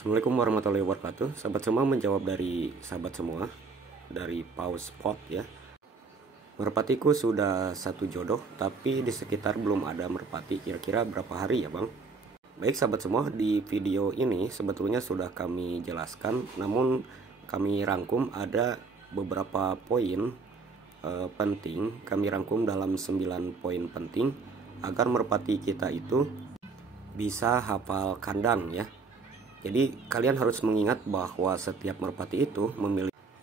Assalamualaikum warahmatullahi wabarakatuh. Sahabat semua, menjawab dari sahabat semua dari Pause Spot ya. Merpatiku sudah satu jodoh, tapi di sekitar belum ada merpati. Kira-kira berapa hari ya bang? Baik sahabat semua, di video ini sebetulnya sudah kami jelaskan, namun kami rangkum ada beberapa poin penting. Kami rangkum dalam 9 poin penting agar merpati kita itu bisa hafal kandang ya. Jadi kalian harus mengingat bahwa setiap merpati itu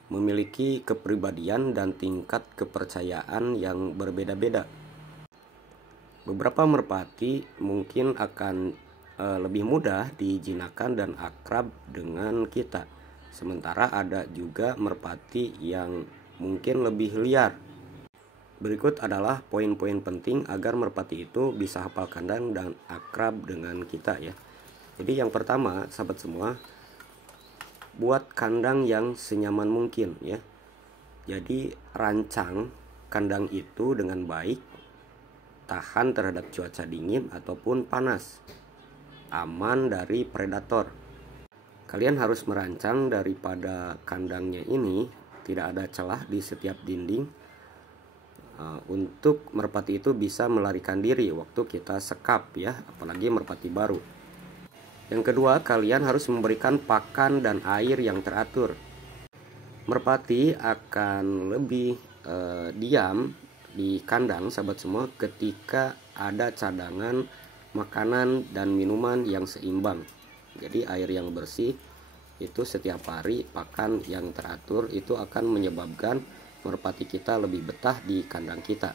memiliki kepribadian dan tingkat kepercayaan yang berbeda-beda. Beberapa merpati mungkin akan lebih mudah dijinakkan dan akrab dengan kita. Sementara ada juga merpati yang mungkin lebih liar. Berikut adalah poin-poin penting agar merpati itu bisa hafal kandang dan akrab dengan kita ya. Jadi yang pertama, sahabat semua, buat kandang yang senyaman mungkin ya. Jadi rancang kandang itu dengan baik, tahan terhadap cuaca dingin ataupun panas, aman dari predator. Kalian harus merancang daripada kandangnya ini tidak ada celah di setiap dinding, untuk merpati itu bisa melarikan diri waktu kita sekap ya, apalagi merpati baru. Yang kedua, kalian harus memberikan pakan dan air yang teratur. Merpati akan lebih diam di kandang sahabat semua ketika ada cadangan makanan dan minuman yang seimbang. Jadi air yang bersih itu setiap hari, pakan yang teratur itu akan menyebabkan merpati kita lebih betah di kandang kita.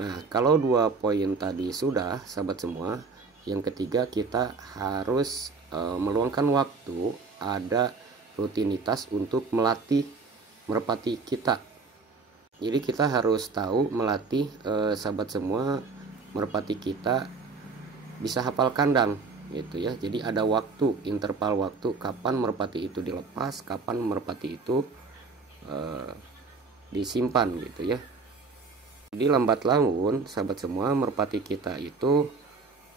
Nah, kalau 2 poin tadi sudah sahabat semua, yang ketiga kita harus meluangkan waktu, ada rutinitas untuk melatih merpati kita. Jadi kita harus tahu melatih sahabat semua merpati kita bisa hafal kandang gitu ya. Jadi ada waktu, interval waktu kapan merpati itu dilepas, kapan merpati itu disimpan gitu ya. Jadi lambat laun sahabat semua merpati kita itu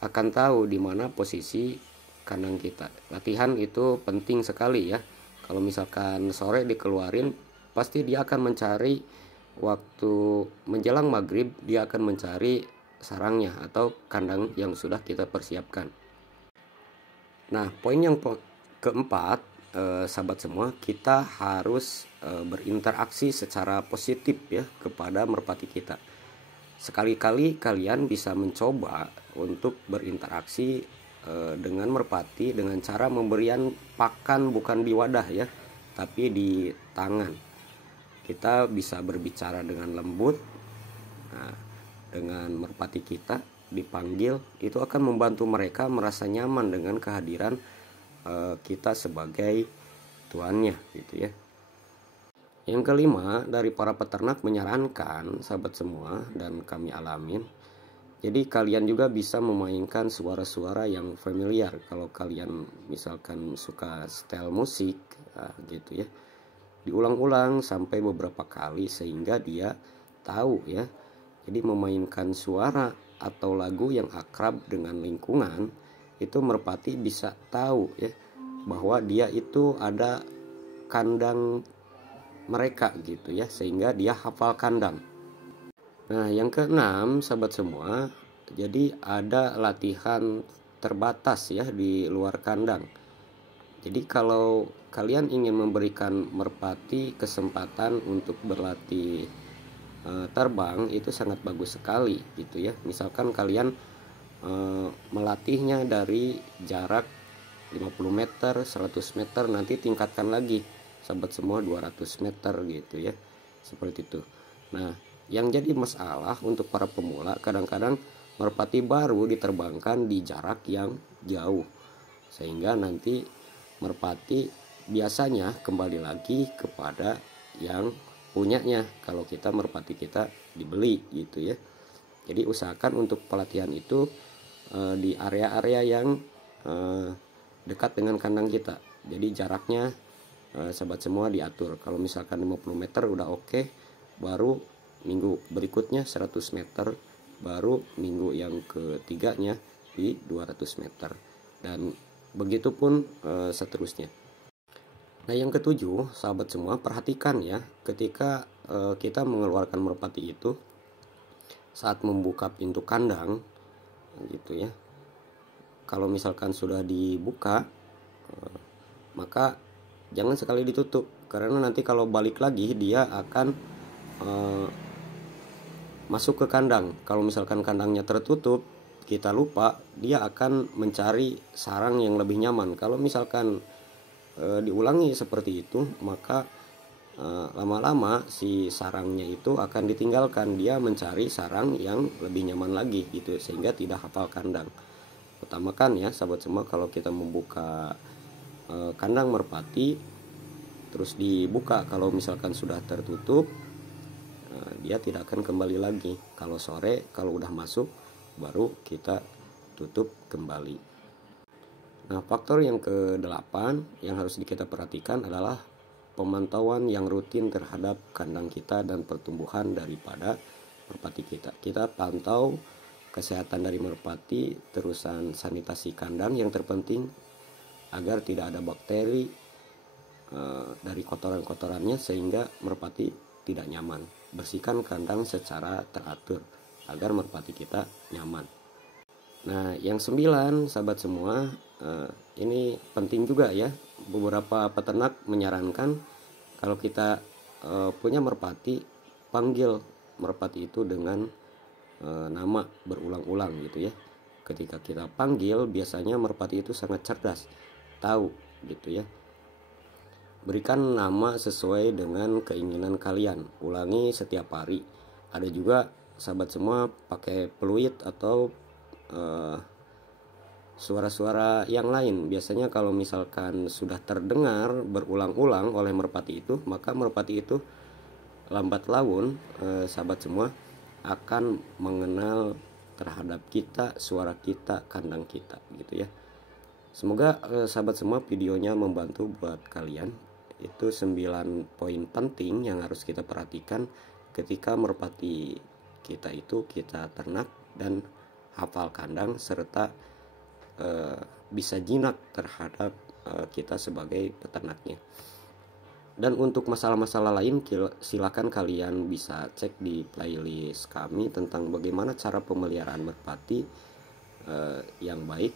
akan tahu di mana posisi kandang kita. Latihan itu penting sekali ya. Kalau misalkan sore dikeluarin, pasti dia akan mencari waktu menjelang maghrib, dia akan mencari sarangnya atau kandang yang sudah kita persiapkan. Nah, poin yang keempat, sahabat semua, kita harus berinteraksi secara positif ya kepada merpati kita. Sekali-kali kalian bisa mencoba untuk berinteraksi dengan merpati dengan cara memberian pakan bukan di wadah ya, tapi di tangan. Kita bisa berbicara dengan lembut. Nah, dengan merpati kita dipanggil, itu akan membantu mereka merasa nyaman dengan kehadiran kita sebagai tuannya gitu ya. Yang kelima, dari para peternak menyarankan sahabat semua, dan kami alamin, jadi kalian juga bisa memainkan suara-suara yang familiar. Kalau kalian misalkan suka style musik gitu ya, diulang-ulang sampai beberapa kali sehingga dia tahu ya. Jadi memainkan suara atau lagu yang akrab dengan lingkungan, itu merpati bisa tahu ya bahwa dia itu ada kandang mereka gitu ya, sehingga dia hafal kandang. Nah, yang keenam sahabat semua, jadi ada latihan terbatas ya di luar kandang. Jadi kalau kalian ingin memberikan merpati kesempatan untuk berlatih terbang, itu sangat bagus sekali gitu ya. Misalkan kalian melatihnya dari jarak 50 meter, 100 meter, nanti tingkatkan lagi sahabat semua 200 meter gitu ya, seperti itu. Nah, yang jadi masalah untuk para pemula, kadang-kadang merpati baru diterbangkan di jarak yang jauh, sehingga nanti merpati biasanya kembali lagi kepada yang punyanya kalau kita merpati kita dibeli gitu ya. Jadi usahakan untuk pelatihan itu di area-area yang dekat dengan kandang kita. Jadi jaraknya sahabat semua diatur. Kalau misalkan 50 meter udah oke, baru minggu berikutnya 100 meter, baru minggu yang ketiganya di 200 meter. Dan Begitupun seterusnya. Nah, yang ketujuh, sahabat semua, perhatikan ya, ketika kita mengeluarkan merpati itu saat membuka pintu kandang gitu ya. Kalau misalkan sudah dibuka, maka jangan sekali ditutup, karena nanti kalau balik lagi dia akan masuk ke kandang. Kalau misalkan kandangnya tertutup, kita lupa, dia akan mencari sarang yang lebih nyaman. Kalau misalkan diulangi seperti itu, maka lama-lama si sarangnya itu akan ditinggalkan, dia mencari sarang yang lebih nyaman lagi gitu, sehingga tidak hafal kandang. Utamakan ya sahabat semua, kalau kita membuka kandang merpati terus dibuka, kalau misalkan sudah tertutup, dia tidak akan kembali lagi. Kalau sore, kalau udah masuk, baru kita tutup kembali. Nah, faktor yang ke-8 yang harus kita perhatikan adalah pemantauan yang rutin terhadap kandang kita dan pertumbuhan daripada merpati kita. Kita pantau kesehatan dari merpati, terusan sanitasi kandang yang terpenting agar tidak ada bakteri dari kotoran-kotorannya sehingga merpati tidak nyaman. Bersihkan kandang secara teratur agar merpati kita nyaman. Nah, yang 9 sahabat semua, ini penting juga ya. Beberapa peternak menyarankan kalau kita punya merpati, panggil merpati itu dengan nama berulang-ulang gitu ya. Ketika kita panggil, biasanya merpati itu sangat cerdas, tahu gitu ya. Berikan nama sesuai dengan keinginan kalian, ulangi setiap hari. Ada juga sahabat semua pakai peluit atau suara-suara yang lain. Biasanya kalau misalkan sudah terdengar berulang-ulang oleh merpati itu, maka merpati itu lambat laun sahabat semua akan mengenal terhadap kita, suara kita, kandang kita gitu ya. Semoga sahabat semua videonya membantu buat kalian. Itu 9 poin penting yang harus kita perhatikan ketika merpati kita itu kita ternak dan hafal kandang, serta bisa jinak terhadap kita sebagai peternaknya. Dan untuk masalah-masalah lain, silakan kalian bisa cek di playlist kami tentang bagaimana cara pemeliharaan merpati yang baik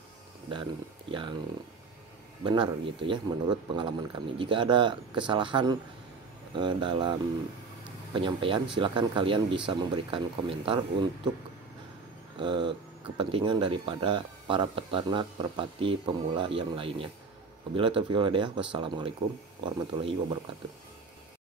dan yang benar gitu ya, menurut pengalaman kami. Jika ada kesalahan dalam penyampaian, silakan kalian bisa memberikan komentar untuk kepentingan daripada para peternak merpati pemula yang lainnya. Wabillahi taufiq wal hidayah. Wassalamualaikum warahmatullahi wabarakatuh.